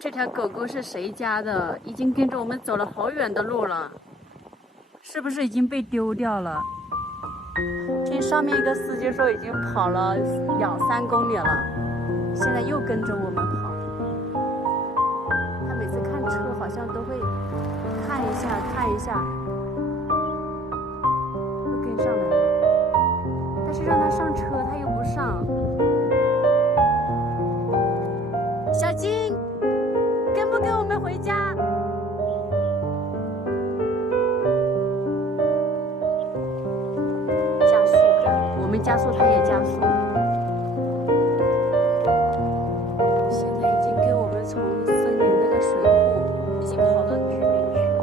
这条狗狗是谁家的？已经跟着我们走了好远的路了，是不是已经被丢掉了？听上面一个司机说已经跑了2-3公里了，现在又跟着我们跑。他每次看车好像都会看一下，又跟上来了。但是让他上车，他又不上。小金，跟不跟我们回家？加速，我们加速，他也加速。现在已经跟我们从森林那个水库已经跑到居民区了。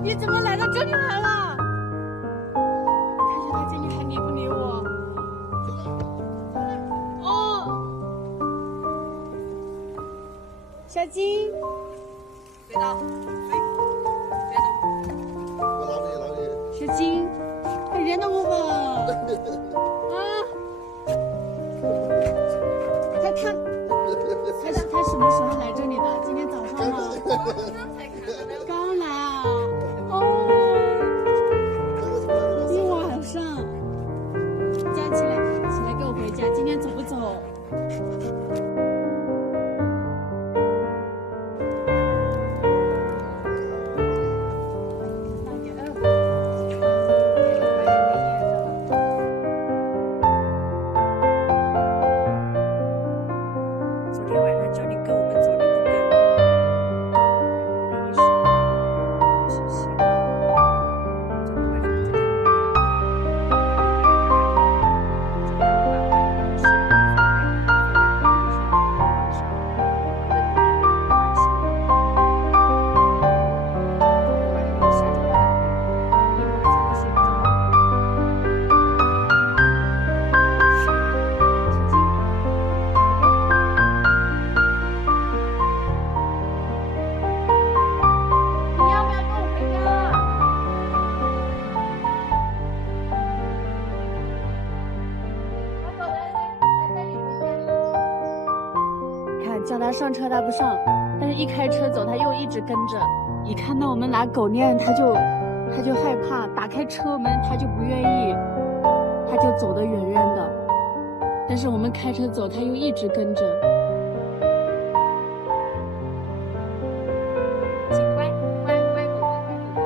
你怎么来到这里来了？看见他这里还理不理我？哦，小金，别动，别动。我拿你。小金，快认到我吧！啊，他什么时候来这里的？今天早上吗？刚来啊。一晚上，站起来跟我回家。今天走不走？昨天晚上叫你跟我们走，你不跟。叫他上车他不上，但是一开车走他又一直跟着，一看到我们拿狗链他就害怕，打开车门他就不愿意，他就走得远远的，但是我们开车走他又一直跟着。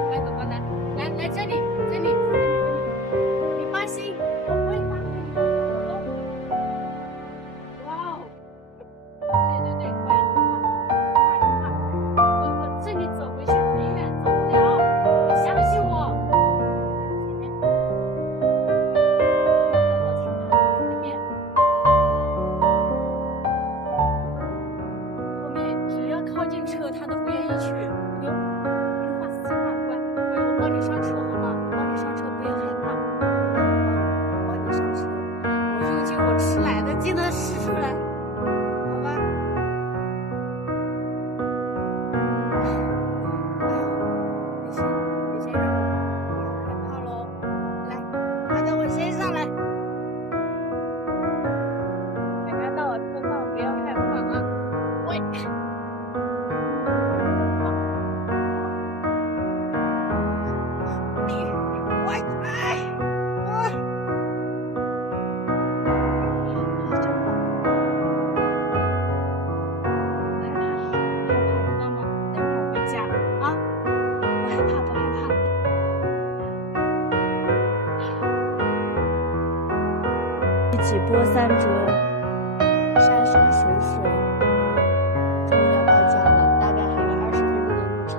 乖狗狗来这里，你放心，我不会伤害你的。哇哦！对，快，我这里走回去很远，走不了，你相信我。前面。帮你上车好吗？我帮你上车，不要害怕。我帮你上车。我用尽我吃奶的劲能使出来，好吧？你先让我，不要害怕喽。来，趴在我身上来。大家到我车上，不要害怕啊！喂。几波三折，山山水水，终于要到家了，大概还有20分钟的路程。